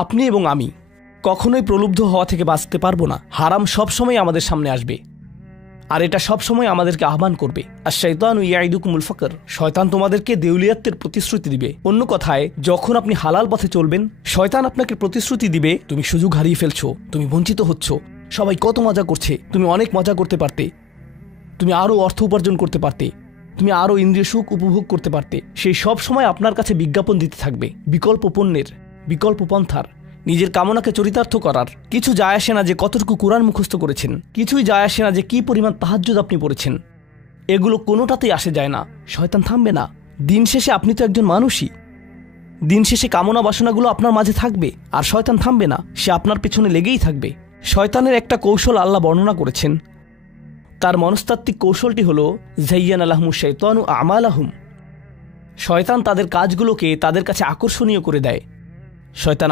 আপনি এবং আমি কখনোই প্রলুব্ধ হওয়া থেকে বাঁচতে পারবো না। হারাম সবসময় আমাদের সামনে আসবে, আর এটা সবসময় আমাদেরকে আহ্বান করবে। আর শাইতানু ইয়াইদুকুমুল ফাকর, শয়তান তোমাদেরকে দেউলিয়াতের প্রতিশ্রুতি দিবে। অন্য কথায়, যখন আপনি হালাল পথে চলবেন, শয়তান আপনাকে প্রতিশ্রুতি দিবে তুমি সুযোগ হারিয়ে ফেলছো, তুমি বঞ্চিত হচ্ছ, সবাই কত মজা করছে, তুমি অনেক মজা করতে পারতে, তুমি আরও অর্থ উপার্জন করতে পারতে, তুমি আরও ইন্দ্রিয় সুখ উপভোগ করতে পারতে। সেই সব সময় আপনার কাছে বিজ্ঞাপন দিতে থাকবে বিকল্প পণ্যের, বিকল্প পন্থার, নিজের কামনাকে চরিতার্থ করার। কিছু যায় আসে না যে কতটুকু কোরআন মুখস্থ করেছেন, কিছুই যায় আসে না যে কি পরিমাণ তাহাজ্জুদ আপনি পড়েছেন, এগুলো কোনোটাতেই আসে যায় না। শয়তান থামবে না। দিন শেষে আপনি তো একজন মানুষই। দিন শেষে কামনা বাসনাগুলো আপনার মাঝে থাকবে, আর শয়তান থামবে না, সে আপনার পেছনে লেগেই থাকবে। শয়তানের একটা কৌশল আল্লাহ বর্ণনা করেছেন। তার মনস্তাত্ত্বিক কৌশলটি হলো যায়্যানা লাহুমুশ শাইতানু আমালাহুম। শয়তান তাদের কাজগুলোকে তাদের কাছে আকর্ষণীয় করে দেয়। শয়তান